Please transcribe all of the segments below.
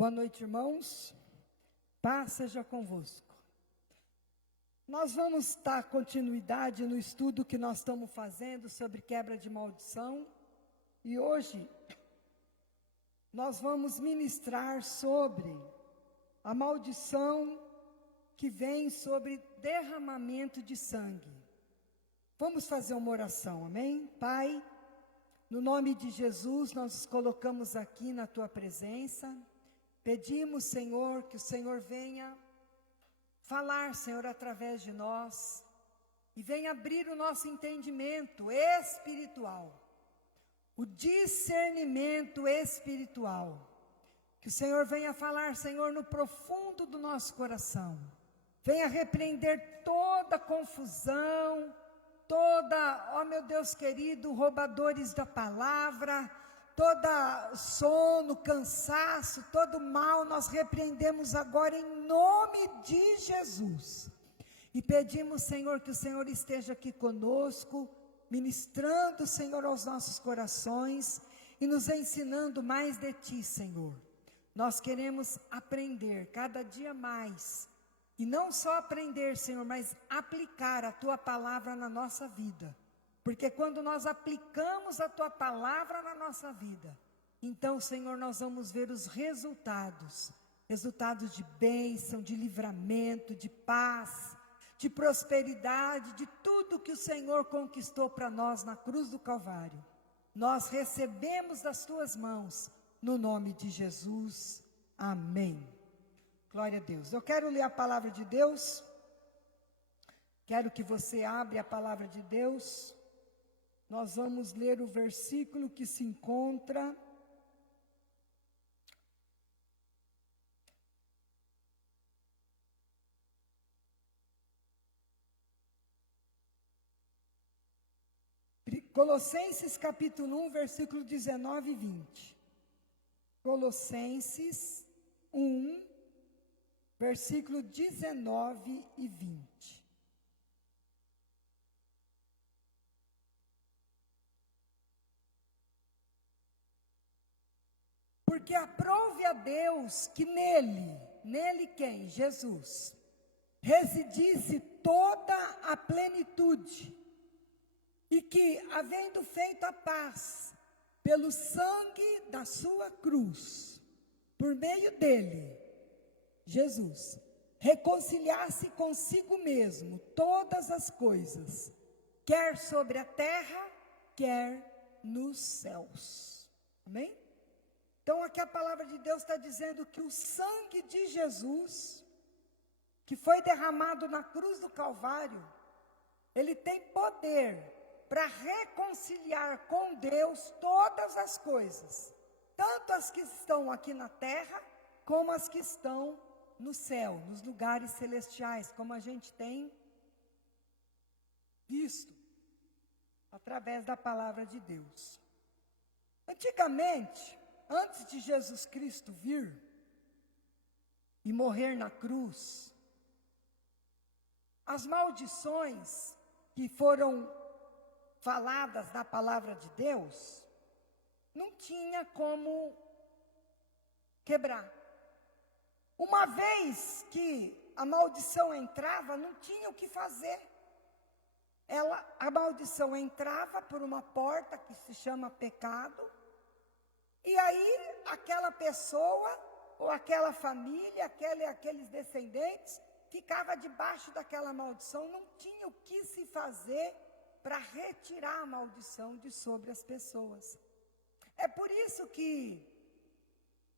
Boa noite, irmãos. Paz seja convosco. Nós vamos dar continuidade no estudo que nós estamos fazendo sobre quebra de maldição. E hoje nós vamos ministrar sobre a maldição que vem sobre derramamento de sangue. Vamos fazer uma oração, amém? Pai, no nome de Jesus, nós nos colocamos aqui na Tua presença. Pedimos, Senhor, que o Senhor venha falar, Senhor, através de nós. E venha abrir o nosso entendimento espiritual. O discernimento espiritual. Que o Senhor venha falar, Senhor, no profundo do nosso coração. Venha repreender toda confusão, toda, ó meu Deus querido, roubadores da palavra, toda sono, cansaço, todo mal, nós repreendemos agora em nome de Jesus. E pedimos, Senhor, que o Senhor esteja aqui conosco, ministrando, Senhor, aos nossos corações e nos ensinando mais de Ti, Senhor. Nós queremos aprender cada dia mais. E não só aprender, Senhor, mas aplicar a Tua palavra na nossa vida. Porque quando nós aplicamos a Tua palavra na nossa vida, então, Senhor, nós vamos ver os resultados. Resultados de bênção, de livramento, de paz, de prosperidade, de tudo que o Senhor conquistou para nós na cruz do Calvário. Nós recebemos das Tuas mãos, no nome de Jesus. Amém. Glória a Deus. Eu quero ler a palavra de Deus. Quero que você abra a palavra de Deus. Nós vamos ler o versículo que se encontra Colossenses capítulo 1, versículo 19 e 20. Colossenses 1, versículo 19 e 20. Porque aprove a Deus que nele quem? Jesus, residisse toda a plenitude, e que, havendo feito a paz, pelo sangue da sua cruz, por meio dele, Jesus, reconciliasse consigo mesmo todas as coisas, quer sobre a terra, quer nos céus. Amém? Então aqui a palavra de Deus está dizendo que o sangue de Jesus, que foi derramado na cruz do Calvário, ele tem poder para reconciliar com Deus todas as coisas, tanto as que estão aqui na terra, como as que estão no céu, nos lugares celestiais, como a gente tem visto, através da palavra de Deus. Antigamente, antes de Jesus Cristo vir e morrer na cruz, as maldições que foram faladas na palavra de Deus, não tinha como quebrar. Uma vez que a maldição entrava, não tinha o que fazer. A maldição entrava por uma porta que se chama pecado, e aí aquela pessoa, ou aquela família, aqueles descendentes, ficava debaixo daquela maldição, não tinha o que se fazer para retirar a maldição de sobre as pessoas. É por isso que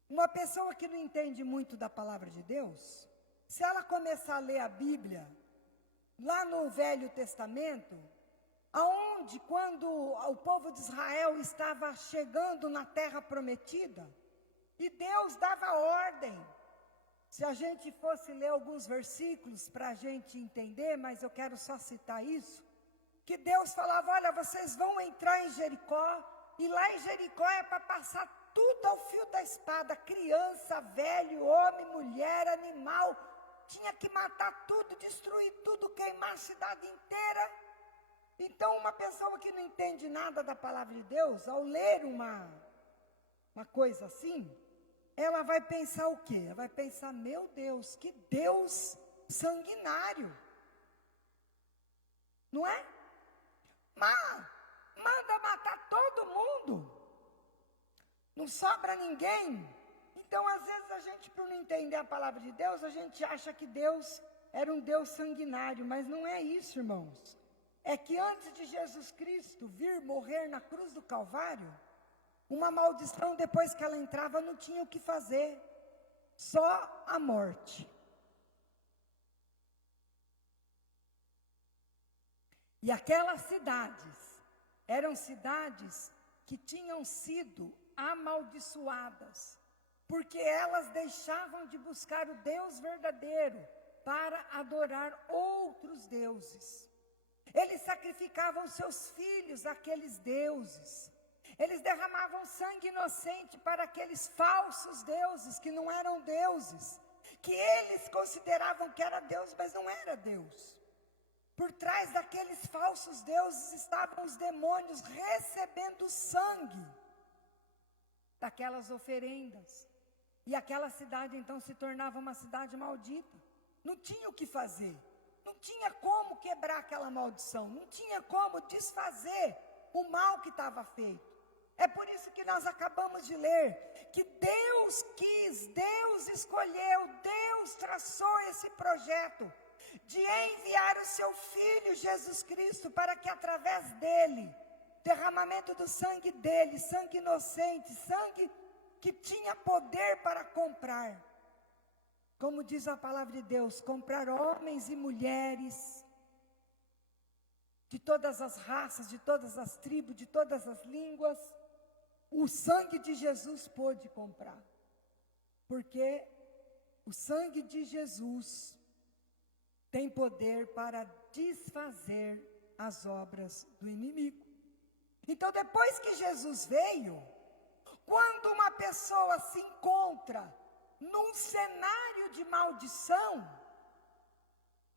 uma pessoa que não entende muito da palavra de Deus, se ela começar a ler a Bíblia, lá no Velho Testamento, aonde quando o povo de Israel estava chegando na terra prometida, e Deus dava ordem, se a gente fosse ler alguns versículos para a gente entender, mas eu quero só citar isso, que Deus falava, olha, vocês vão entrar em Jericó, e lá em Jericó é para passar tudo ao fio da espada, criança, velho, homem, mulher, animal, tinha que matar tudo, destruir tudo, queimar a cidade inteira. Então uma pessoa que não entende nada da palavra de Deus, ao ler uma coisa assim, ela vai pensar o quê? Ela vai pensar, meu Deus, que Deus sanguinário. Não é? Manda matar todo mundo. Não sobra ninguém. Então, às vezes, a gente, por não entender a palavra de Deus, a gente acha que Deus era um Deus sanguinário. Mas não é isso, irmãos. É que antes de Jesus Cristo vir morrer na cruz do Calvário, uma maldição, depois que ela entrava, não tinha o que fazer. Só a morte. E aquelas cidades, eram cidades que tinham sido amaldiçoadas, porque elas deixavam de buscar o Deus verdadeiro para adorar outros deuses. Eles sacrificavam seus filhos àqueles deuses. Eles derramavam sangue inocente para aqueles falsos deuses que não eram deuses, que eles consideravam que era Deus, mas não era Deus. Por trás daqueles falsos deuses estavam os demônios recebendo sangue daquelas oferendas. E aquela cidade então se tornava uma cidade maldita. Não tinha o que fazer. Não tinha como quebrar aquela maldição. Não tinha como desfazer o mal que estava feito. É por isso que nós acabamos de ler que Deus quis, Deus escolheu, Deus traçou esse projeto de enviar o seu Filho Jesus Cristo para que através dele, derramamento do sangue dele, sangue inocente, sangue que tinha poder para comprar, como diz a palavra de Deus, comprar homens e mulheres, de todas as raças, de todas as tribos, de todas as línguas, o sangue de Jesus pôde comprar, porque o sangue de Jesus tem poder para desfazer as obras do inimigo. Então, depois que Jesus veio, quando uma pessoa se encontra num cenário de maldição,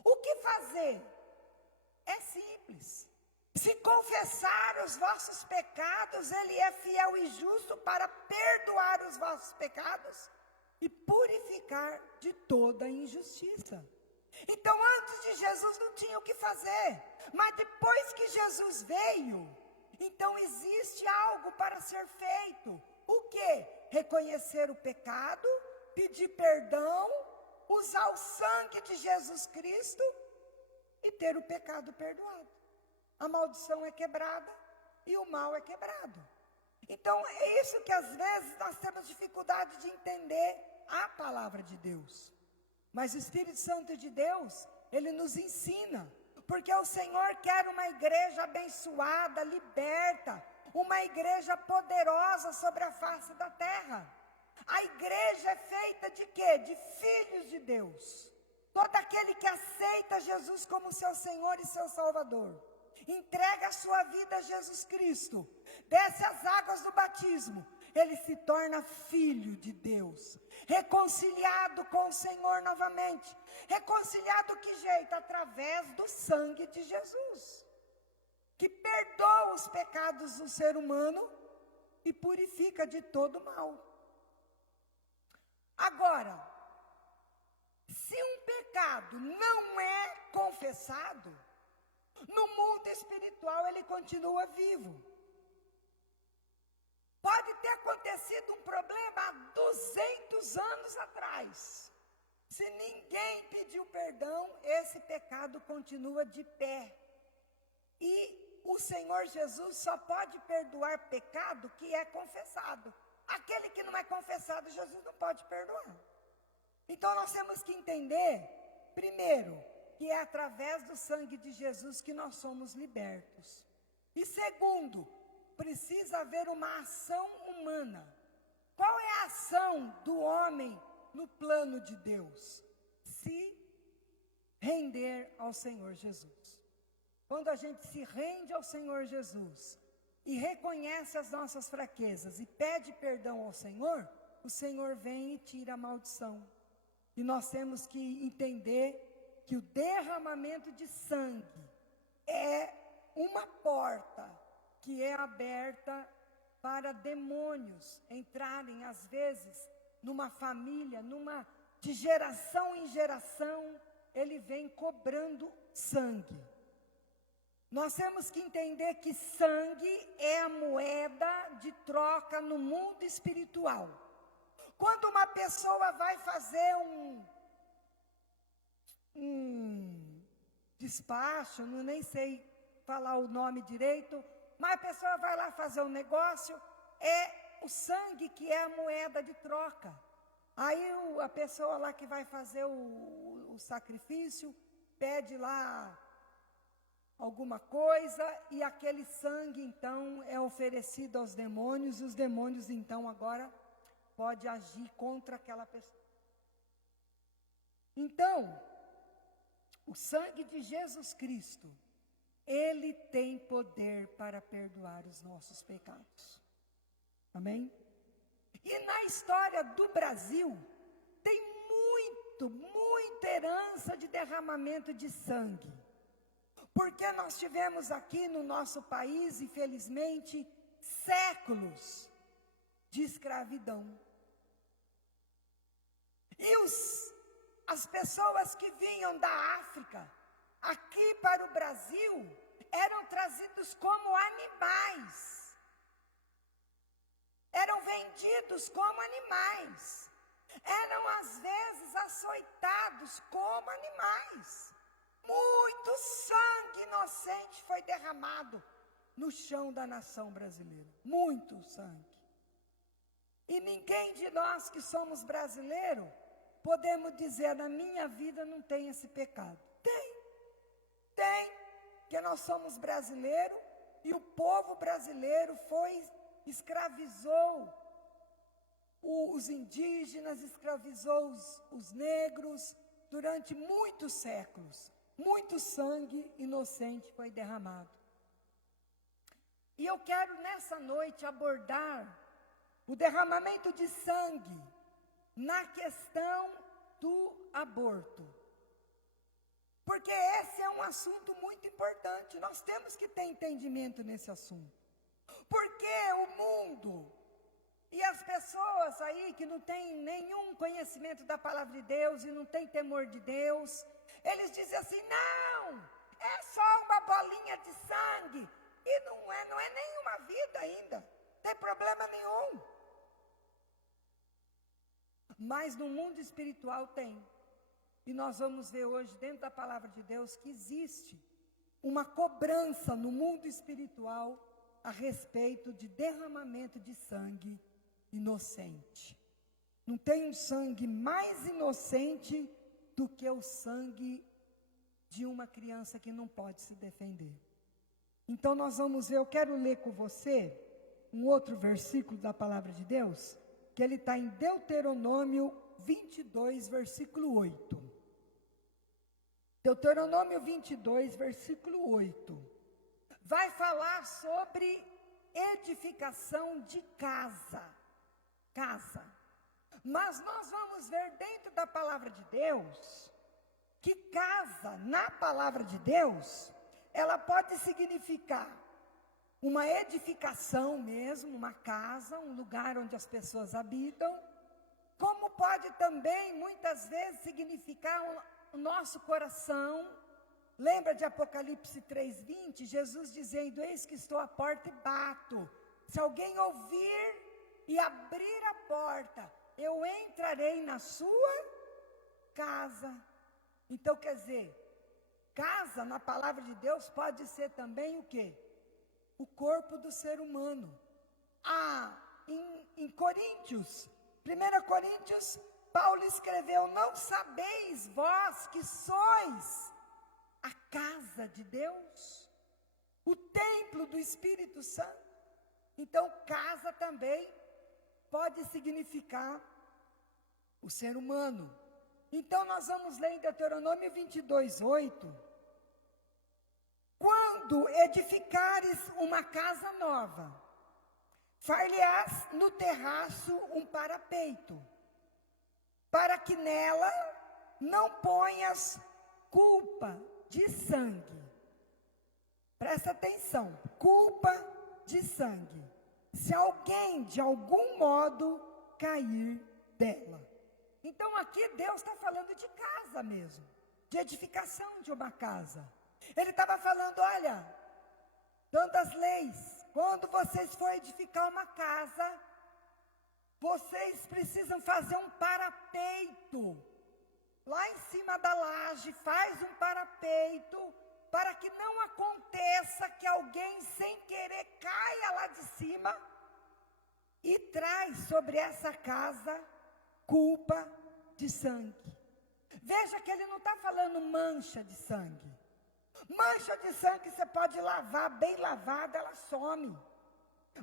o que fazer? É simples. Se confessar os vossos pecados, Ele é fiel e justo para perdoar os vossos pecados e purificar de toda injustiça. Então, antes de Jesus não tinha o que fazer, mas depois que Jesus veio, então existe algo para ser feito. O quê? Reconhecer o pecado, pedir perdão, usar o sangue de Jesus Cristo e ter o pecado perdoado. A maldição é quebrada e o mal é quebrado. Então, é isso que às vezes nós temos dificuldade de entender a palavra de Deus. Mas o Espírito Santo de Deus, Ele nos ensina, porque o Senhor quer uma igreja abençoada, liberta, uma igreja poderosa sobre a face da terra. A igreja é feita de quê? De filhos de Deus. Todo aquele que aceita Jesus como seu Senhor e seu Salvador, entrega a sua vida a Jesus Cristo, desce as águas do batismo, ele se torna filho de Deus, reconciliado com o Senhor novamente. Reconciliado que jeito? Através do sangue de Jesus, que perdoa os pecados do ser humano e purifica de todo mal. Agora, se um pecado não é confessado, no mundo espiritual ele continua vivo. Pode ter acontecido um problema há 200 anos atrás. Se ninguém pediu perdão, esse pecado continua de pé. E o Senhor Jesus só pode perdoar pecado que é confessado. Aquele que não é confessado, Jesus não pode perdoar. Então nós temos que entender, primeiro, que é através do sangue de Jesus que nós somos libertos. E segundo, precisa haver uma ação humana. Qual é a ação do homem no plano de Deus? Se render ao Senhor Jesus. Quando a gente se rende ao Senhor Jesus e reconhece as nossas fraquezas e pede perdão ao Senhor, o Senhor vem e tira a maldição. E nós temos que entender que o derramamento de sangue é uma porta que é aberta para demônios entrarem, às vezes, numa família, de geração em geração, ele vem cobrando sangue. Nós temos que entender que sangue é a moeda de troca no mundo espiritual. Quando uma pessoa vai fazer um despacho, nem sei falar o nome direito, mas a pessoa vai lá fazer um negócio, é o sangue que é a moeda de troca. Aí a pessoa lá que vai fazer o sacrifício, pede lá alguma coisa, e aquele sangue então é oferecido aos demônios, e os demônios então agora podem agir contra aquela pessoa. Então, o sangue de Jesus Cristo, ele tem poder para perdoar os nossos pecados. Amém? E na história do Brasil, tem muita herança de derramamento de sangue. Porque nós tivemos aqui no nosso país, infelizmente, séculos de escravidão. E as pessoas que vinham da África, aqui para o Brasil, eram trazidos como animais. Eram vendidos como animais. Eram, às vezes, açoitados como animais. Muito sangue inocente foi derramado no chão da nação brasileira. Muito sangue. E ninguém de nós que somos brasileiros, podemos dizer, na minha vida não tem esse pecado. Tem, porque nós somos brasileiros e o povo brasileiro escravizou os indígenas, escravizou os negros durante muitos séculos. Muito sangue inocente foi derramado. E eu quero nessa noite abordar o derramamento de sangue na questão do aborto. Porque esse é um assunto muito importante. Nós temos que ter entendimento nesse assunto. Porque o mundo e as pessoas aí que não têm nenhum conhecimento da palavra de Deus e não têm temor de Deus, eles dizem assim, não, é só uma bolinha de sangue. E não é nenhuma vida ainda, não tem problema nenhum. Mas no mundo espiritual tem. E nós vamos ver hoje, dentro da palavra de Deus, que existe uma cobrança no mundo espiritual a respeito de derramamento de sangue inocente. Não tem um sangue mais inocente do que o sangue de uma criança que não pode se defender. Então nós vamos ver, eu quero ler com você um outro versículo da palavra de Deus, que ele está em Deuteronômio 22, versículo 8. Deuteronômio 22, versículo 8. Vai falar sobre edificação de casa. Mas nós vamos ver dentro da palavra de Deus, que casa, na palavra de Deus, ela pode significar uma edificação mesmo, uma casa, um lugar onde as pessoas habitam, como pode também, muitas vezes, significar o nosso coração. Lembra de Apocalipse 3:20? Jesus dizendo, eis que estou à porta e bato. Se alguém ouvir e abrir a porta, eu entrarei na sua casa. Então, quer dizer, casa, na palavra de Deus, pode ser também o quê? O corpo do ser humano. Em Coríntios, 1 Coríntios, Paulo escreveu, não sabeis vós que sois a casa de Deus, o templo do Espírito Santo. Então, casa também pode significar o ser humano. Então, nós vamos ler em Deuteronômio 22, 8. Quando edificares uma casa nova, far-lhe-ás no terraço um parapeito, para que nela não ponhas culpa de sangue. Presta atenção, culpa de sangue. Se alguém de algum modo cair dela. Então aqui Deus está falando de casa mesmo, de edificação de uma casa. Ele estava falando, olha, dando as leis, quando vocês forem edificar uma casa, vocês precisam fazer um parapeito. Lá em cima da laje, faz um parapeito, para que não aconteça que alguém sem querer caia lá de cima e traz sobre essa casa culpa de sangue. Veja que ele não está falando mancha de sangue. Mancha de sangue você pode lavar, bem lavada, ela some.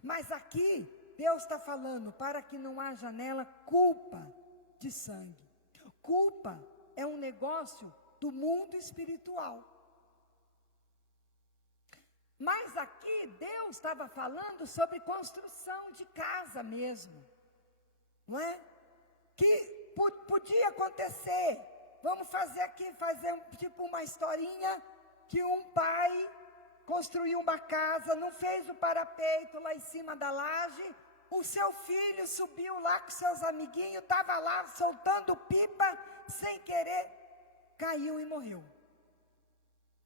Mas aqui, Deus está falando para que não haja nela culpa de sangue. Culpa é um negócio do mundo espiritual. Mas aqui Deus estava falando sobre construção de casa mesmo, não é? Que podia acontecer. Vamos fazer aqui, tipo uma historinha, que um pai construiu uma casa, não fez o parapeito lá em cima da laje, o seu filho subiu lá com seus amiguinhos, estava lá soltando pipa, sem querer, caiu e morreu.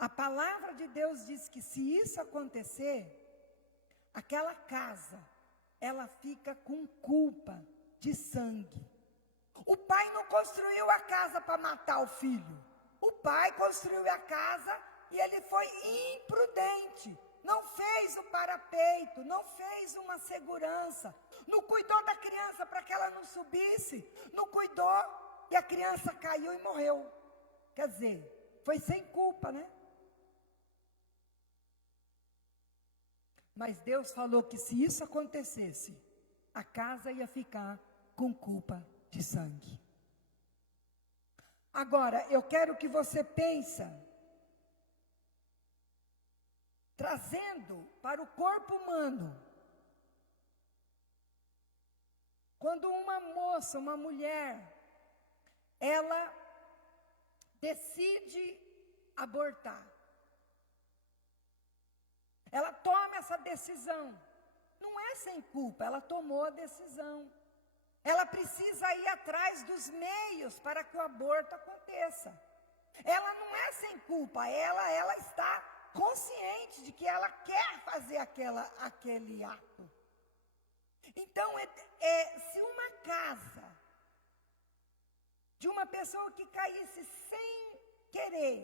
A palavra de Deus diz que se isso acontecer, aquela casa, ela fica com culpa de sangue. O pai não construiu a casa para matar o filho. O pai construiu a casa e ele foi imprudente. Não fez o parapeito, não fez uma segurança. Não cuidou da criança para que ela não subisse. Não cuidou e a criança caiu e morreu. Quer dizer, foi sem culpa, né? Mas Deus falou que se isso acontecesse, a casa ia ficar com culpa de sangue. Agora, eu quero que você pense, trazendo para o corpo humano, quando uma moça, uma mulher, ela decide abortar. Ela toma essa decisão. Não é sem culpa, ela tomou a decisão. Ela precisa ir atrás dos meios para que o aborto aconteça. Ela não é sem culpa, ela está consciente de que ela quer fazer aquele ato. Então, se uma casa de uma pessoa que caísse sem querer,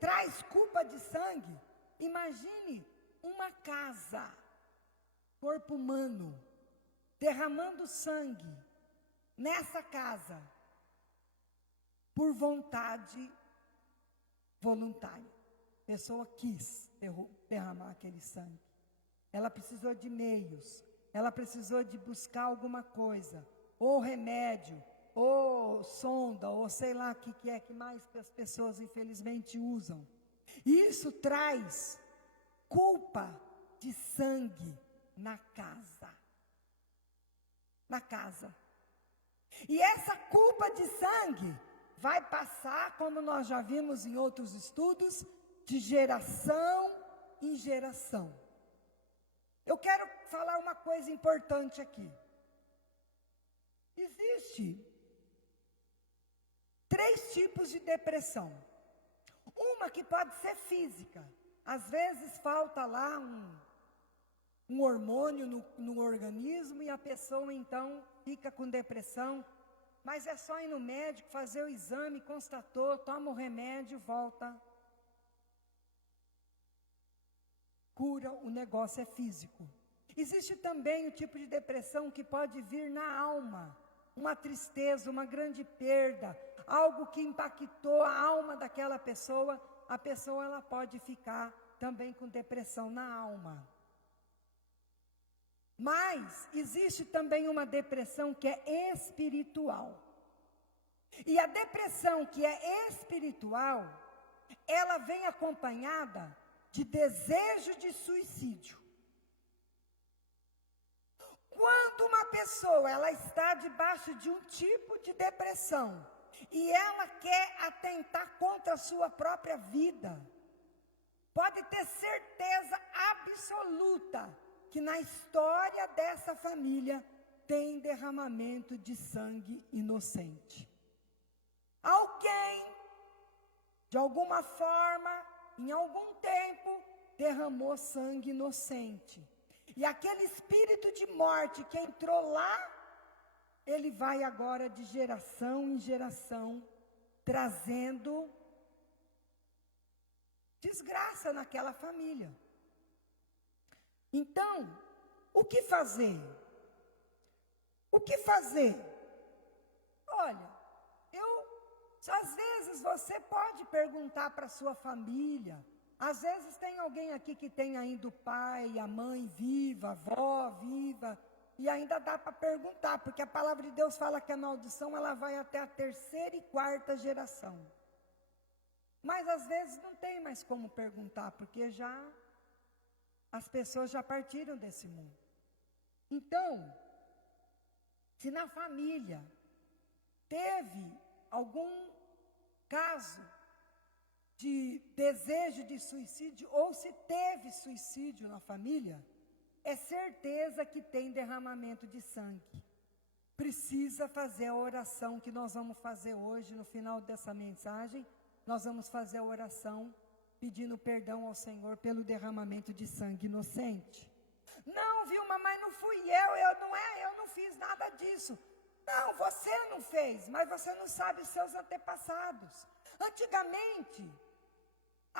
traz culpa de sangue, imagine uma casa, corpo humano, derramando sangue nessa casa, por vontade voluntária. A pessoa quis derramar aquele sangue. Ela precisou de meios, ela precisou de buscar alguma coisa, ou remédio, ou sonda, ou sei lá o que é que mais as pessoas infelizmente usam. Isso traz culpa de sangue na casa. Na casa. E essa culpa de sangue vai passar, como nós já vimos em outros estudos, de geração em geração. Eu quero falar uma coisa importante aqui. Existe 3 tipos de depressão. Uma que pode ser física. Às vezes falta lá um hormônio no organismo e a pessoa então fica com depressão. Mas é só ir no médico, fazer o exame, constatou, toma o remédio, volta. Cura, o negócio é físico. Existe também o tipo de depressão que pode vir na alma. Uma tristeza, uma grande perda, algo que impactou a alma daquela pessoa. A pessoa ela pode ficar também com depressão na alma. Mas existe também uma depressão que é espiritual. E a depressão que é espiritual, ela vem acompanhada de desejo de suicídio. Quando uma pessoa ela está debaixo de um tipo de depressão e ela quer atentar contra a sua própria vida, pode ter certeza absoluta que na história dessa família tem derramamento de sangue inocente. Alguém, de alguma forma, em algum tempo, derramou sangue inocente. E aquele espírito de morte que entrou lá, ele vai agora de geração em geração, trazendo desgraça naquela família. Então, o que fazer? O que fazer? Olha, às vezes você pode perguntar para a sua família. Às vezes tem alguém aqui que tem ainda o pai, a mãe viva, a avó viva, e ainda dá para perguntar, porque a palavra de Deus fala que a maldição ela vai até a 3ª e 4ª geração. Mas às vezes não tem mais como perguntar, porque as pessoas já partiram desse mundo. Então, se na família teve algum caso de desejo de suicídio, ou se teve suicídio na família, é certeza que tem derramamento de sangue. Precisa fazer a oração que nós vamos fazer hoje, no final dessa mensagem. Nós vamos fazer a oração pedindo perdão ao Senhor pelo derramamento de sangue inocente. Não, Vilma, mas não fui eu não fiz nada disso. Não, você não fez, mas você não sabe os seus antepassados. Antigamente,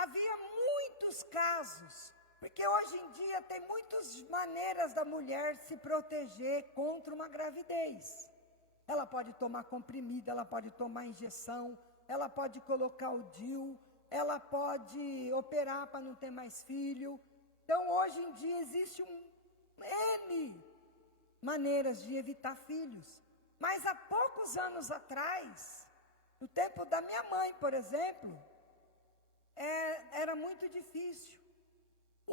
havia muitos casos, porque hoje em dia tem muitas maneiras da mulher se proteger contra uma gravidez. Ela pode tomar comprimido, ela pode tomar injeção, ela pode colocar o DIU, ela pode operar para não ter mais filho. Então, hoje em dia, existe N maneiras de evitar filhos. Mas há poucos anos atrás, no tempo da minha mãe, por exemplo, era muito difícil.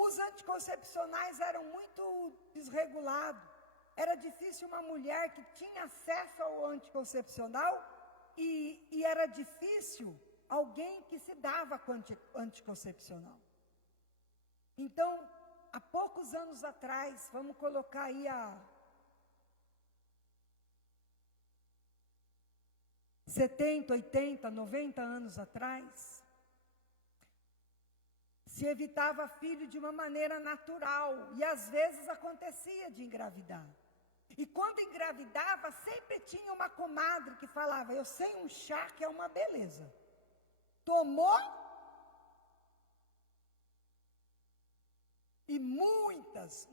Os anticoncepcionais eram muito desregulados. Era difícil uma mulher que tinha acesso ao anticoncepcional e era difícil alguém que se dava com anticoncepcional. Então, há poucos anos atrás, vamos colocar aí 70, 80, 90 anos atrás, se evitava filho de uma maneira natural, e às vezes acontecia de engravidar. E quando engravidava, sempre tinha uma comadre que falava: eu sei um chá que é uma beleza. Tomou, e muitas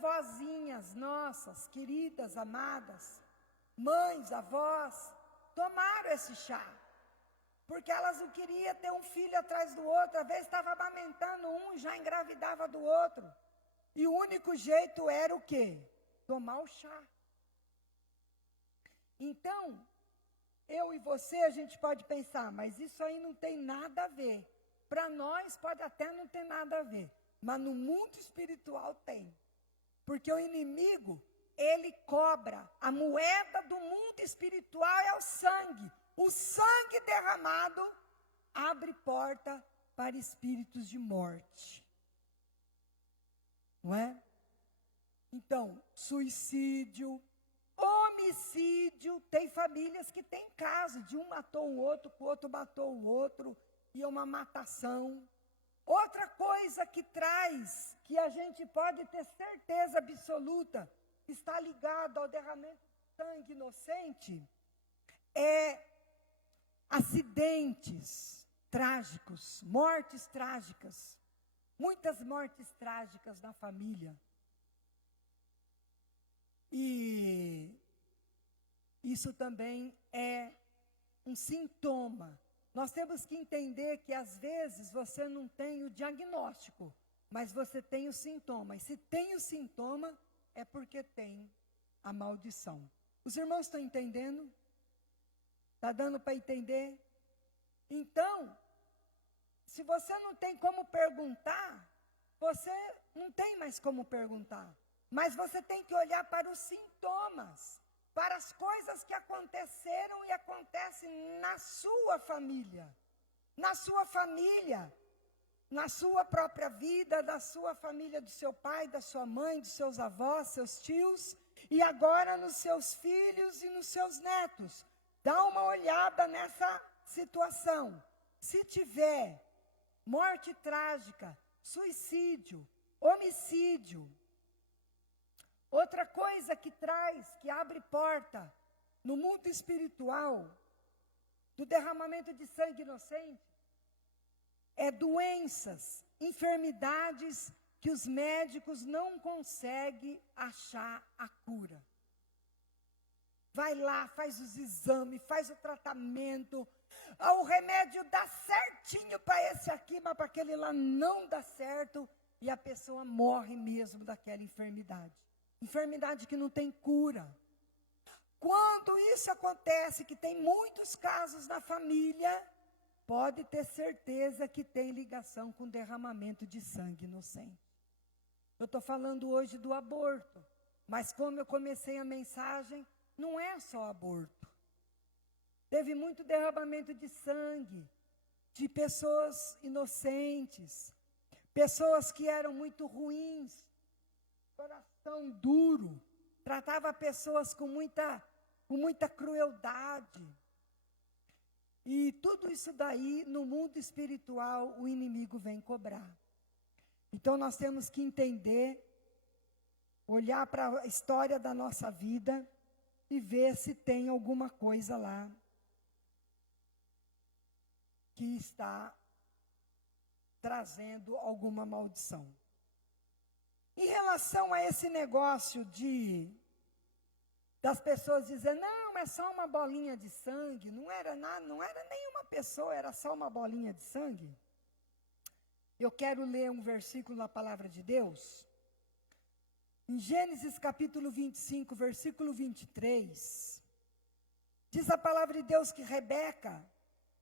vozinhas nossas, queridas, amadas, mães, avós, tomaram esse chá. Porque elas não queriam ter um filho atrás do outro. Às vezes estava amamentando um e já engravidava do outro. E o único jeito era o quê? Tomar o chá. Então, eu e você, a gente pode pensar, mas isso aí não tem nada a ver. Para nós pode até não ter nada a ver, mas no mundo espiritual tem. Porque o inimigo, ele cobra. A moeda do mundo espiritual é o sangue. O sangue derramado abre porta para espíritos de morte. Não é? Então, suicídio, homicídio, tem famílias que têm caso de um matou o outro, o outro matou o outro, e é uma matação. Outra coisa que traz, que a gente pode ter certeza absoluta, está ligado ao derramamento de sangue inocente, é acidentes trágicos, mortes trágicas, muitas mortes trágicas na família. E isso também é um sintoma. Nós temos que entender que às vezes você não tem o diagnóstico, mas você tem o sintoma. E se tem o sintoma, é porque tem a maldição. Os irmãos estão entendendo? Está dando para entender? Então, se você não tem como perguntar, você não tem mais como perguntar. Mas você tem que olhar para os sintomas, para as coisas que aconteceram e acontecem na sua família. Na sua família, na sua própria vida, da sua família, do seu pai, da sua mãe, dos seus avós, seus tios. E agora nos seus filhos e nos seus netos. Dá uma olhada nessa situação. Se tiver morte trágica, suicídio, homicídio, outra coisa que traz, que abre porta no mundo espiritual, do derramamento de sangue inocente, é doenças, enfermidades que os médicos não conseguem achar a cura. Vai lá, faz os exames, faz o tratamento. O remédio dá certinho para esse aqui, mas para aquele lá não dá certo. E a pessoa morre mesmo daquela enfermidade. Enfermidade que não tem cura. Quando isso acontece, que tem muitos casos na família, pode ter certeza que tem ligação com derramamento de sangue inocente. Eu estou falando hoje do aborto, mas como eu comecei a mensagem, não é só aborto. Teve muito derramamento de sangue, de pessoas inocentes, pessoas que eram muito ruins, coração duro, tratava pessoas com muita crueldade. E tudo isso daí, no mundo espiritual, o inimigo vem cobrar. Então, nós temos que entender, olhar para a história da nossa vida e ver se tem alguma coisa lá que está trazendo alguma maldição. Em relação a esse negócio das pessoas dizendo, não, é só uma bolinha de sangue, não era nada, não era nenhuma pessoa, era só uma bolinha de sangue. Eu quero ler um versículo na palavra de Deus. Em Gênesis capítulo 25, versículo 23, diz a palavra de Deus que Rebeca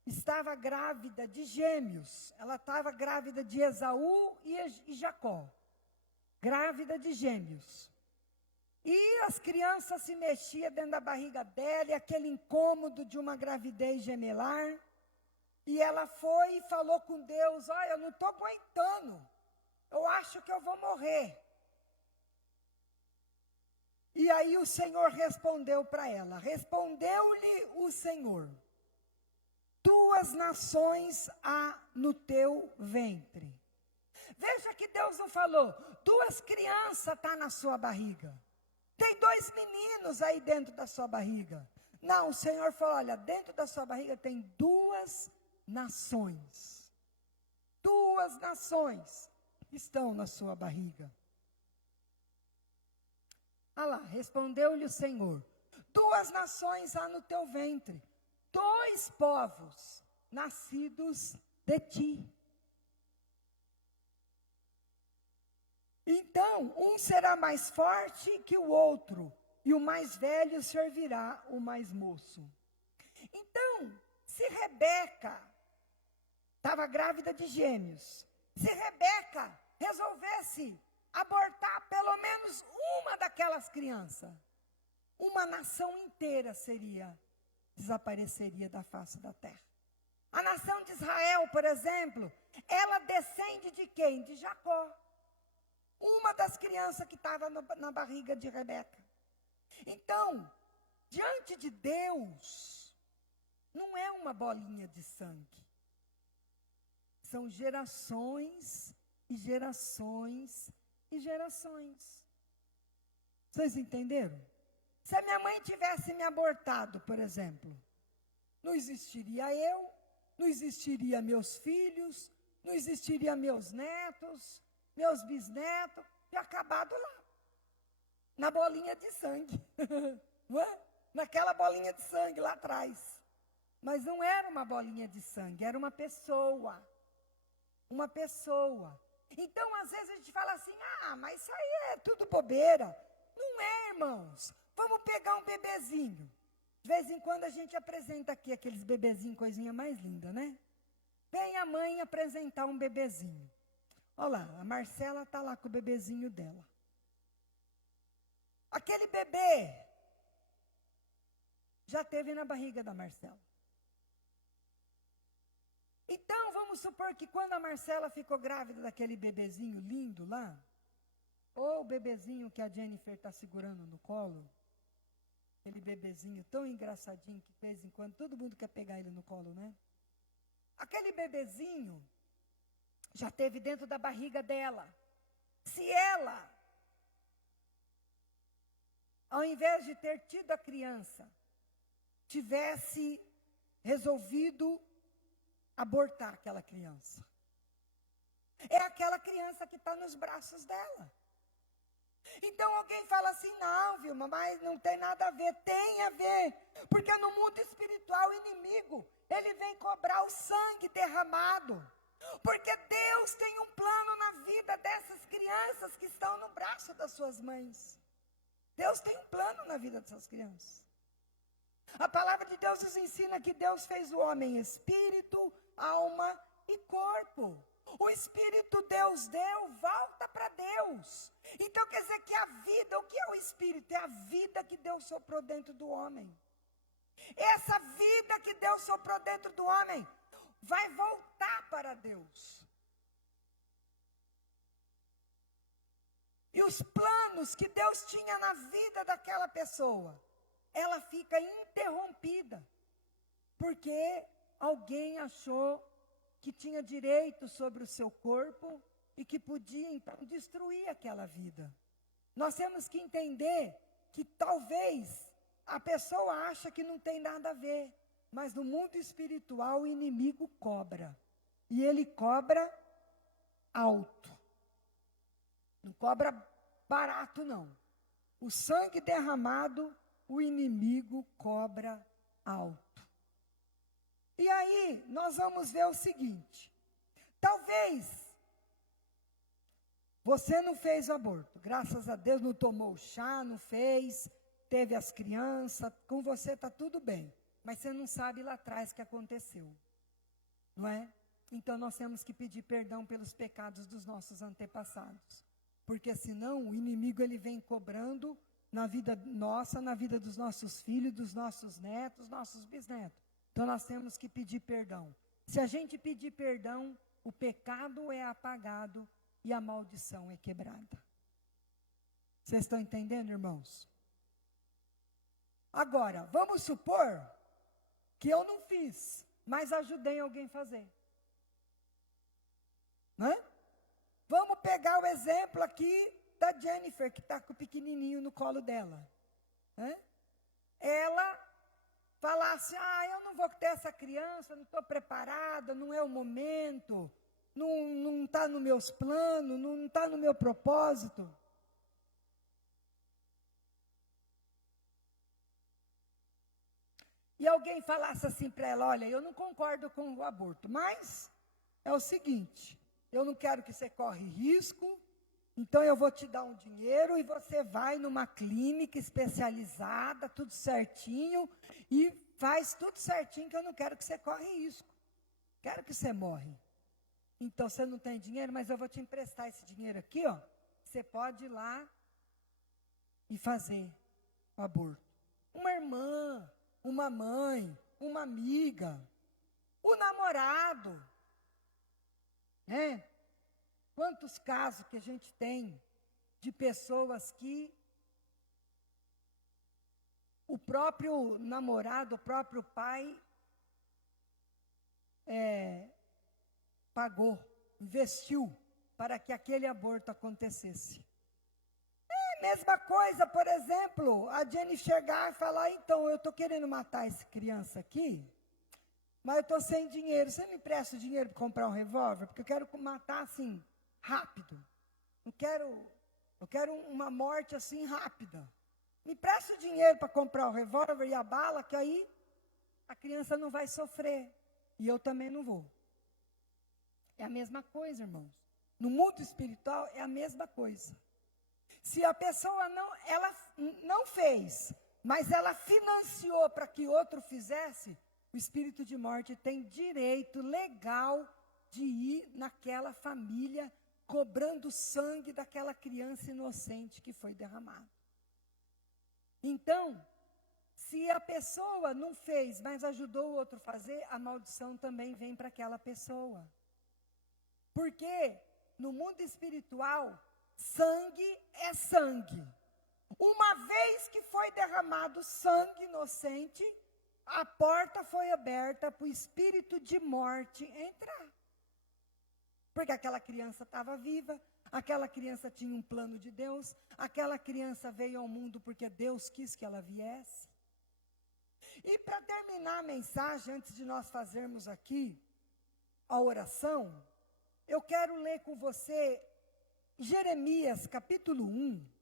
estava grávida de gêmeos. Ela estava grávida de Esaú e Jacó. Grávida de gêmeos. E as crianças se mexiam dentro da barriga dela, e aquele incômodo de uma gravidez gemelar. E ela foi e falou com Deus, olha, eu não estou aguentando, eu acho que eu vou morrer. E aí o Senhor respondeu para ela, respondeu-lhe o Senhor, 2 nações há no teu ventre. Veja que Deus não falou, 2 crianças estão na sua barriga. Tem 2 meninos aí dentro da sua barriga. Não, o Senhor falou, olha, dentro da sua barriga tem 2 nações. 2 nações estão na sua barriga. Ah lá, respondeu-lhe o Senhor, 2 nações há no teu ventre, 2 povos nascidos de ti. Então, um será mais forte que o outro, e o mais velho servirá o mais moço. Então, se Rebeca estava grávida de gêmeos, se Rebeca resolvesse abortar pelo menos uma daquelas crianças, uma nação inteira desapareceria da face da terra. A nação de Israel, por exemplo, ela descende de quem? De Jacó. Uma das crianças que estava na barriga de Rebeca. Então, diante de Deus, não é uma bolinha de sangue. São gerações e gerações e gerações. Vocês entenderam? Se a minha mãe tivesse me abortado, por exemplo, não existiria eu, não existiria meus filhos, não existiria meus netos, meus bisnetos, tinha acabado lá, na bolinha de sangue, não é? Naquela bolinha de sangue lá atrás. Mas não era uma bolinha de sangue, era uma pessoa. Uma pessoa. Então, às vezes a gente fala assim, mas isso aí é tudo bobeira. Não é, irmãos. Vamos pegar um bebezinho. De vez em quando a gente apresenta aqui aqueles bebezinhos, coisinha mais linda, né? Vem a mãe apresentar um bebezinho. Olha lá, a Marcela está lá com o bebezinho dela. Aquele bebê já teve na barriga da Marcela. Então, vamos supor que quando a Marcela ficou grávida daquele bebezinho lindo lá, Ou o bebezinho que a Jennifer está segurando no colo, aquele bebezinho tão engraçadinho que de vez em quando todo mundo quer pegar ele no colo, né? Aquele bebezinho já teve dentro da barriga dela. Se ela, ao invés de ter tido a criança, tivesse resolvido abortar aquela criança, é aquela criança que está nos braços dela. Então alguém fala assim, não, Vilma, mas não tem nada a ver. Tem a ver, porque no mundo espiritual, o inimigo, ele vem cobrar o sangue derramado. Porque Deus tem um plano na vida dessas crianças que estão no braço das suas mães. Deus tem um plano na vida dessas crianças. A palavra de Deus nos ensina que Deus fez o homem espírito, alma e corpo. O espírito Deus deu, volta para Deus. Então quer dizer que a vida, o que é o espírito? É a vida que Deus soprou dentro do homem. Essa vida que Deus soprou dentro do homem vai voltar para Deus. E os planos que Deus tinha na vida daquela pessoa, ela fica interrompida, porque alguém achou que tinha direito sobre o seu corpo e que podia, então, destruir aquela vida. Nós temos que entender que talvez a pessoa acha que não tem nada a ver, mas no mundo espiritual o inimigo cobra. E ele cobra alto. Não cobra barato, não. O sangue derramado, o inimigo cobra alto. E aí, nós vamos ver o seguinte. Talvez você não fez o aborto. Graças a Deus, não tomou chá, não fez, teve as crianças, com você está tudo bem. Mas você não sabe lá atrás o que aconteceu. Não é? Então, nós temos que pedir perdão pelos pecados dos nossos antepassados. Porque senão, o inimigo ele vem cobrando na vida nossa, na vida dos nossos filhos, dos nossos netos, nossos bisnetos. Então, nós temos que pedir perdão. Se a gente pedir perdão, o pecado é apagado e a maldição é quebrada. Vocês estão entendendo, irmãos? Agora, vamos supor que eu não fiz, mas ajudei alguém a fazer. Né? Vamos pegar o exemplo aqui da Jennifer, que está com o pequenininho no colo dela. Né? Ela falasse, eu não vou ter essa criança, não estou preparada, não é o momento, não está nos meus planos, não está no meu propósito. E alguém falasse assim para ela, olha, eu não concordo com o aborto, mas é o seguinte, eu não quero que você corre risco, então eu vou te dar um dinheiro e você vai numa clínica especializada, tudo certinho, e faz tudo certinho, que eu não quero que você corre risco. Quero que você morre. Então, você não tem dinheiro, mas eu vou te emprestar esse dinheiro aqui, ó. Você pode ir lá e fazer o aborto. Uma irmã, uma mãe, uma amiga, o namorado, né? Quantos casos que a gente tem de pessoas que o próprio namorado, o próprio pai pagou, investiu para que aquele aborto acontecesse. É a mesma coisa, por exemplo, a Jenny chegar e falar, então, eu estou querendo matar essa criança aqui, mas eu estou sem dinheiro. Você me empresta o dinheiro para comprar um revólver? Porque eu quero matar assim, rápido. Eu quero uma morte assim rápida. Me empresta o dinheiro para comprar o revólver e a bala, que aí a criança não vai sofrer. E eu também não vou. É a mesma coisa, irmãos. No mundo espiritual é a mesma coisa. Se a pessoa ela não fez, mas ela financiou para que outro fizesse, o espírito de morte tem direito legal de ir naquela família cobrando sangue daquela criança inocente que foi derramada. Então, se a pessoa não fez, mas ajudou o outro a fazer, a maldição também vem para aquela pessoa. Porque no mundo espiritual, sangue é sangue. Uma vez que foi derramado sangue inocente, a porta foi aberta para o espírito de morte entrar. Porque aquela criança estava viva, aquela criança tinha um plano de Deus, aquela criança veio ao mundo porque Deus quis que ela viesse. E para terminar a mensagem, antes de nós fazermos aqui a oração, eu quero ler com você Jeremias capítulo 1.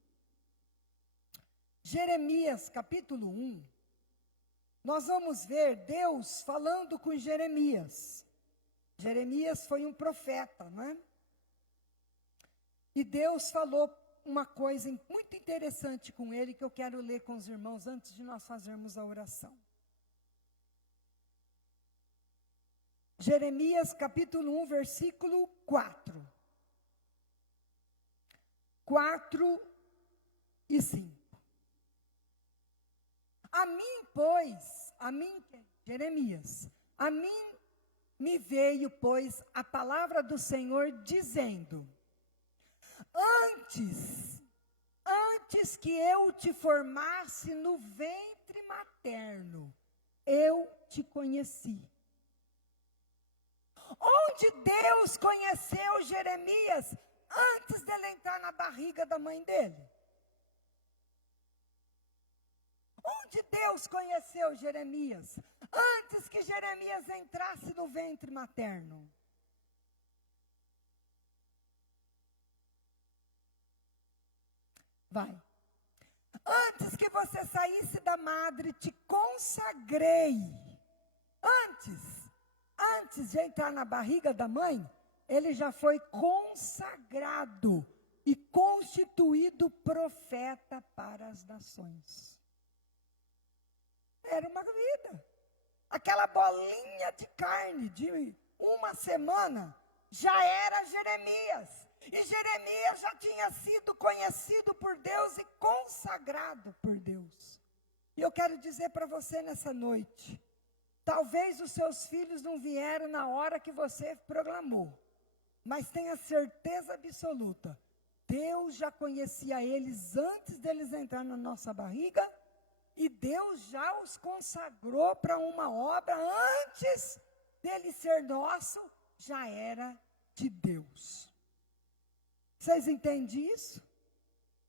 Jeremias capítulo 1. Nós vamos ver Deus falando com Jeremias. Jeremias foi um profeta, não é? E Deus falou uma coisa muito interessante com ele, que eu quero ler com os irmãos antes de nós fazermos a oração. Jeremias capítulo 1, versículo 4. 4 e 5. Jeremias, a mim me veio, pois, a palavra do Senhor dizendo: antes que eu te formasse no ventre materno, eu te conheci. Onde Deus conheceu Jeremias antes dele entrar na barriga da mãe dele? Onde Deus conheceu Jeremias antes que Jeremias entrasse no ventre materno? Vai. Antes que você saísse da madre, te consagrei. Antes de entrar na barriga da mãe, ele já foi consagrado e constituído profeta para as nações. Era uma vida. Aquela bolinha de carne de uma semana já era Jeremias. E Jeremias já tinha sido conhecido por Deus e consagrado por Deus. E eu quero dizer para você nessa noite, talvez os seus filhos não vieram na hora que você proclamou, mas tenha certeza absoluta, Deus já conhecia eles antes deles entrar na nossa barriga, e Deus já os consagrou para uma obra antes dele ser nosso, já era de Deus. Vocês entendem isso?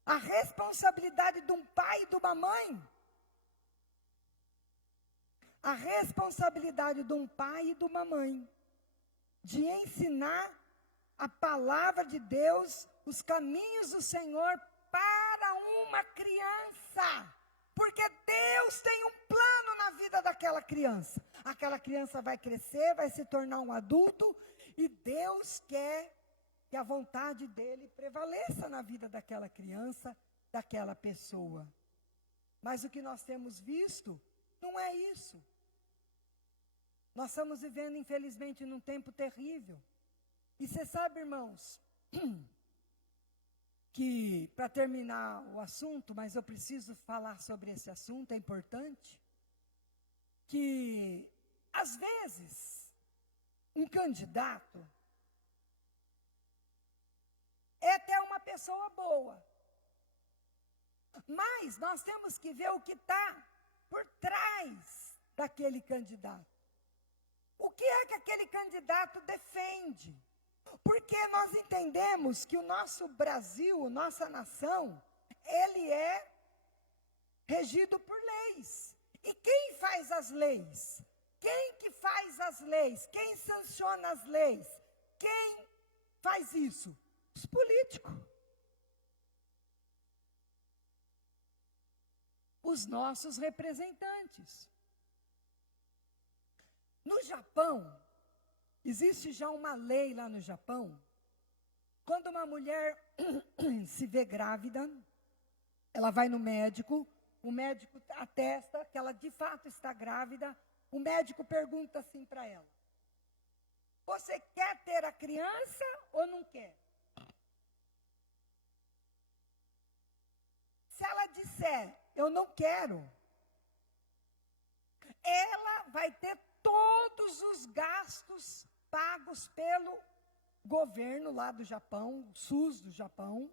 A responsabilidade de um pai e de uma mãe. A responsabilidade de um pai e de uma mãe. De ensinar a palavra de Deus, os caminhos do Senhor para uma criança. Porque Deus tem um plano na vida daquela criança. Aquela criança vai crescer, vai se tornar um adulto, e Deus quer que a vontade dele prevaleça na vida daquela criança, daquela pessoa. Mas o que nós temos visto não é isso. Nós estamos vivendo, infelizmente, num tempo terrível. E você sabe, irmãos, que, para terminar o assunto, mas eu preciso falar sobre esse assunto, é importante, que, às vezes, um candidato é até uma pessoa boa, mas nós temos que ver o que está por trás daquele candidato. O que é que aquele candidato defende? Porque nós entendemos que o nosso Brasil, nossa nação, ele é regido por leis. E quem faz as leis? Quem que faz as leis? Quem sanciona as leis? Quem faz isso? Os políticos. Os nossos representantes. No Japão, existe já uma lei lá no Japão, quando uma mulher se vê grávida, ela vai no médico, o médico atesta que ela de fato está grávida, o médico pergunta assim para ela: você quer ter a criança ou não quer? Se ela disser, eu não quero, ela vai ter todos os gastos pagos pelo governo lá do Japão, o SUS do Japão,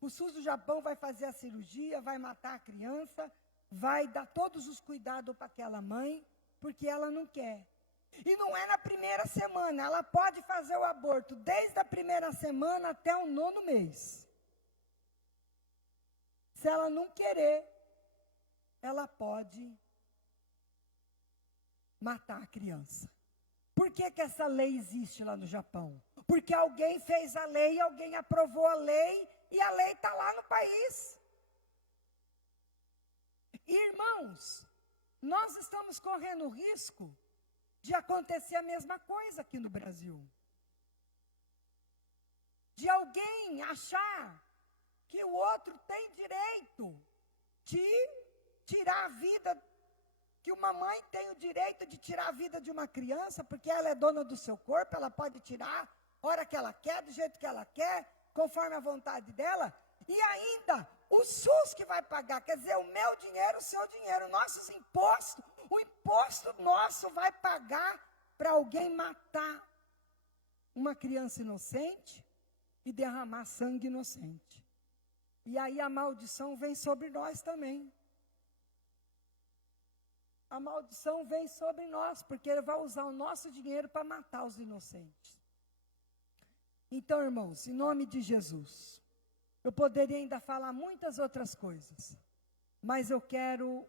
O SUS do Japão vai fazer a cirurgia, vai matar a criança, vai dar todos os cuidados para aquela mãe, porque ela não quer. E não é na primeira semana, ela pode fazer o aborto desde a primeira semana até o 9º mês. Se ela não querer, ela pode matar a criança. Por que que essa lei existe lá no Japão? Porque alguém fez a lei, alguém aprovou a lei, e a lei está lá no país. Irmãos, nós estamos correndo o risco de acontecer a mesma coisa aqui no Brasil. De alguém achar que o outro tem direito de tirar a vida, que uma mãe tem o direito de tirar a vida de uma criança, porque ela é dona do seu corpo, ela pode tirar a hora que ela quer, do jeito que ela quer, conforme a vontade dela, e ainda o SUS que vai pagar, quer dizer, o meu dinheiro, o seu dinheiro, nossos impostos, o imposto nosso vai pagar para alguém matar uma criança inocente e derramar sangue inocente. E aí a maldição vem sobre nós também. A maldição vem sobre nós, porque ele vai usar o nosso dinheiro para matar os inocentes. Então, irmãos, em nome de Jesus, eu poderia ainda falar muitas outras coisas, mas eu quero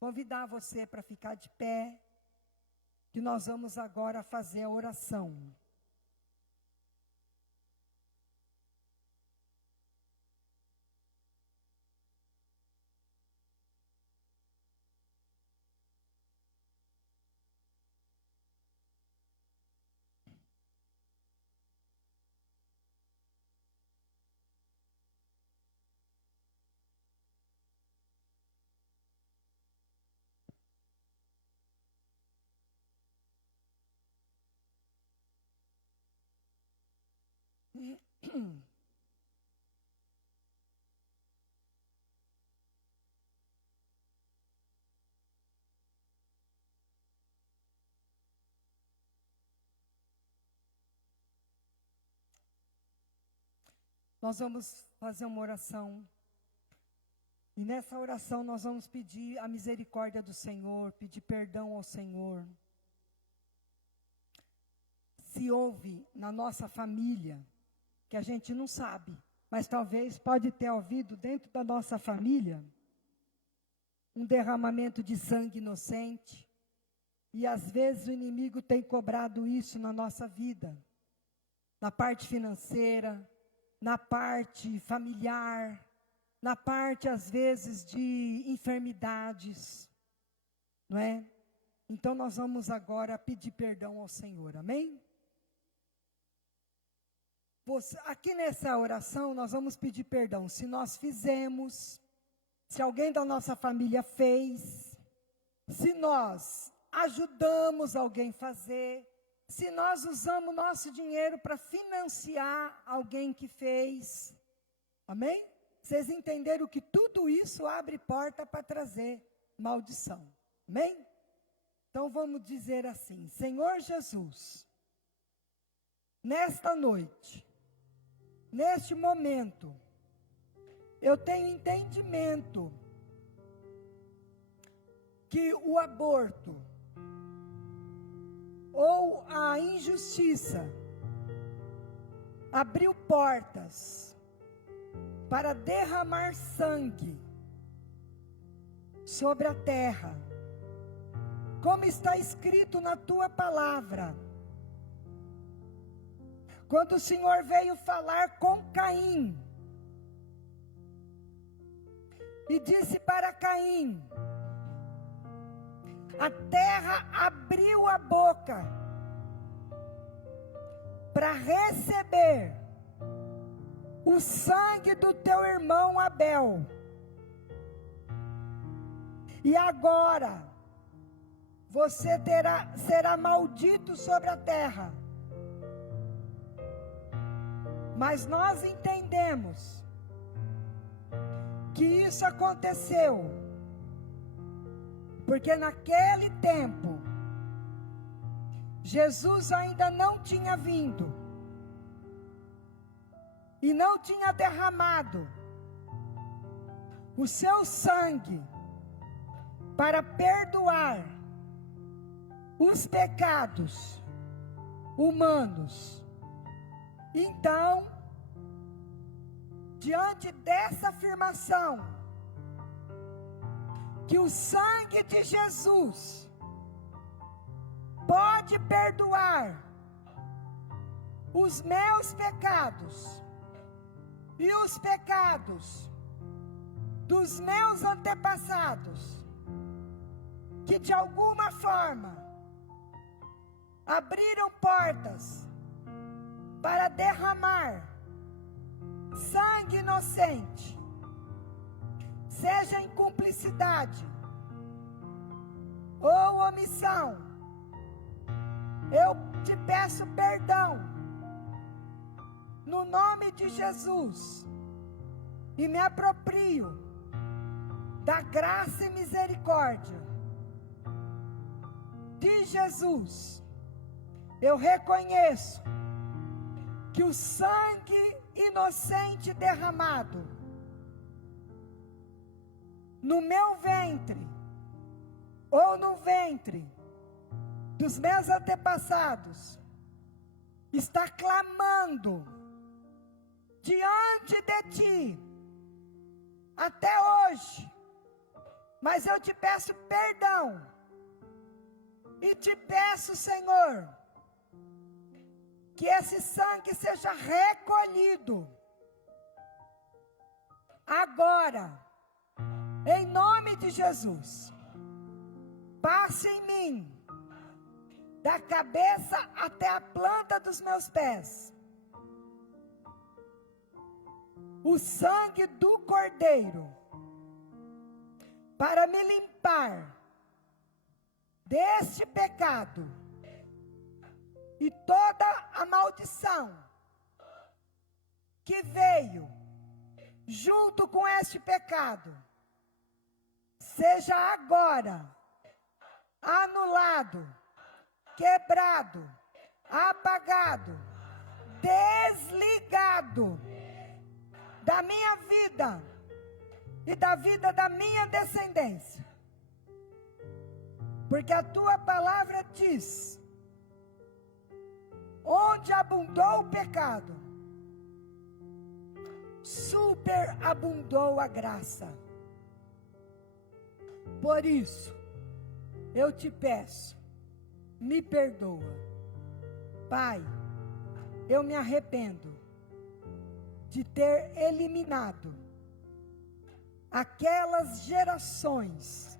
convidar você para ficar de pé, que nós vamos agora fazer a oração. Nós vamos fazer uma oração. E nessa oração nós vamos pedir a misericórdia do Senhor, pedir perdão ao Senhor. Se houve na nossa família, que a gente não sabe, mas talvez pode ter ouvido dentro da nossa família, um derramamento de sangue inocente, e às vezes o inimigo tem cobrado isso na nossa vida, na parte financeira, na parte familiar, na parte, às vezes, de enfermidades, não é? Então, nós vamos agora pedir perdão ao Senhor, amém? Aqui nessa oração, nós vamos pedir perdão se nós fizemos, se alguém da nossa família fez, se nós ajudamos alguém a fazer, se nós usamos nosso dinheiro para financiar alguém que fez, amém? Vocês entenderam que tudo isso abre porta para trazer maldição, amém? Então vamos dizer assim: Senhor Jesus, nesta noite, neste momento, eu tenho entendimento que o aborto ou a injustiça abriu portas para derramar sangue sobre a terra, como está escrito na tua palavra, quando o Senhor veio falar com Caim, e disse para Caim: a terra abriu a boca para receber o sangue do teu irmão Abel. E agora você será maldito sobre a terra. Mas nós entendemos que isso aconteceu porque naquele tempo Jesus ainda não tinha vindo. e não tinha derramado o seu sangue para perdoar os pecados humanos. Então, diante dessa afirmação, que o sangue de Jesus pode perdoar os meus pecados e os pecados dos meus antepassados, que de alguma forma abriram portas para derramar sangue inocente, seja em cumplicidade ou omissão, eu te peço perdão no nome de Jesus e me aproprio da graça e misericórdia de Jesus. Eu reconheço que o sangue inocente derramado no meu ventre ou no ventre dos meus antepassados está clamando diante de ti até hoje, mas eu te peço perdão e te peço, Senhor, que esse sangue seja recolhido agora, em nome de Jesus. Passe em mim, da cabeça até a planta dos meus pés, o sangue do Cordeiro, para me limpar deste pecado e toda a maldição que veio junto com este pecado, seja agora anulado, quebrado, apagado, desligado da minha vida e da vida da minha descendência. Porque a tua palavra diz: onde abundou o pecado, superabundou a graça. Por isso, eu te peço, me perdoa. Pai, eu me arrependo de ter eliminado aquelas gerações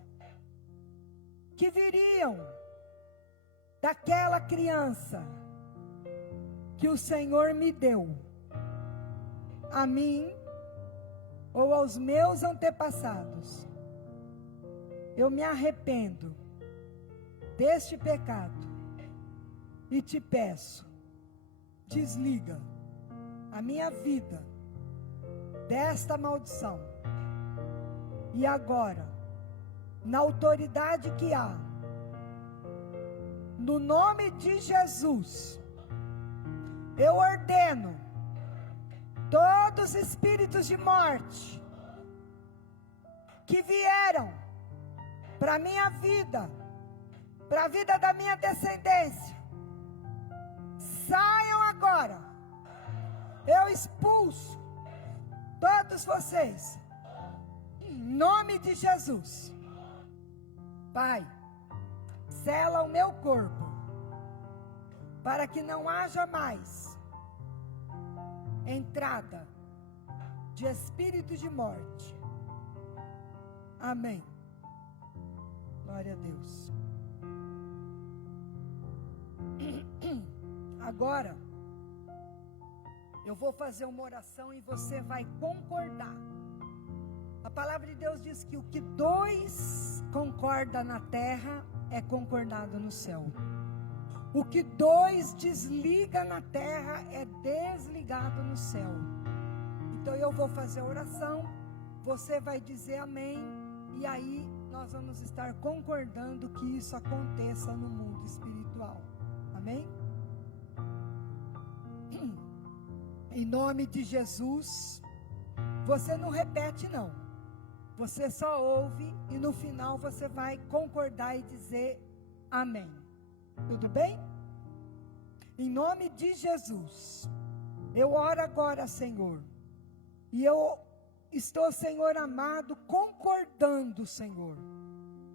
que viriam daquela criança que o Senhor me deu, a mim ou aos meus antepassados. Eu me arrependo deste pecado e te peço, desliga a minha vida desta maldição. E agora, na autoridade que há, no nome de Jesus, eu ordeno todos os espíritos de morte que vieram para a minha vida, para a vida da minha descendência, saiam agora. Eu expulso todos vocês, em nome de Jesus. Pai, sela o meu corpo, para que não haja mais entrada de espírito de morte. Amém. Glória a Deus. Agora, eu vou fazer uma oração e você vai concordar. A palavra de Deus diz que o que dois concordam na terra é concordado no céu. O que dois desliga na terra é desligado no céu. Então eu vou fazer a oração, você vai dizer amém, e aí nós vamos estar concordando que isso aconteça no mundo espiritual. Amém? Em nome de Jesus, você não repete não. Você só ouve e no final você vai concordar e dizer amém. Tudo bem? Em nome de Jesus, eu oro agora, Senhor. E eu estou, Senhor amado, concordando, Senhor,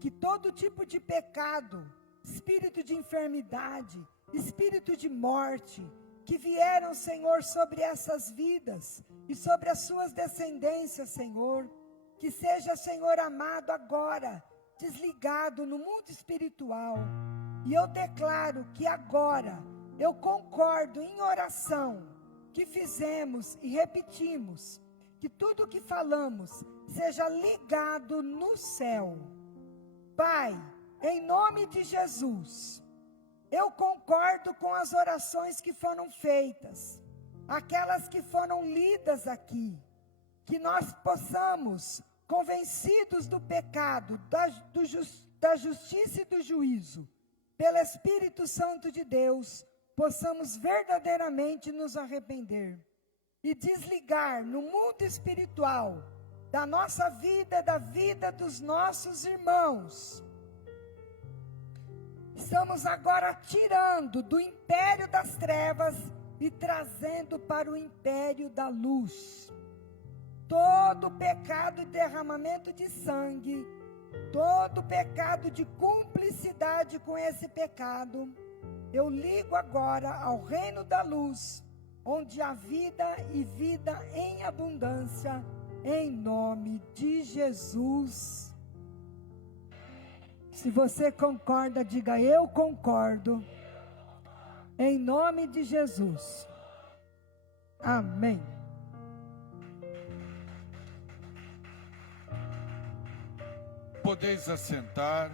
que todo tipo de pecado, espírito de enfermidade, espírito de morte, que vieram, Senhor, sobre essas vidas e sobre as suas descendências, Senhor, que seja, Senhor amado, agora desligado no mundo espiritual. E eu declaro que agora eu concordo em oração que fizemos e repetimos, que tudo que falamos seja ligado no céu. Pai, em nome de Jesus, eu concordo com as orações que foram feitas, aquelas que foram lidas aqui, que nós possamos, convencidos do pecado, da justiça e do juízo, pelo Espírito Santo de Deus, possamos verdadeiramente nos arrepender e desligar no mundo espiritual da nossa vida, da vida dos nossos irmãos. Estamos agora tirando do império das trevas e trazendo para o império da luz. Todo pecado e derramamento de sangue, todo pecado de cumplicidade com esse pecado, eu ligo agora ao reino da luz, onde há vida e vida em abundância, em nome de Jesus. Se você concorda, diga: eu concordo, em nome de Jesus. Amém. Podeis assentar.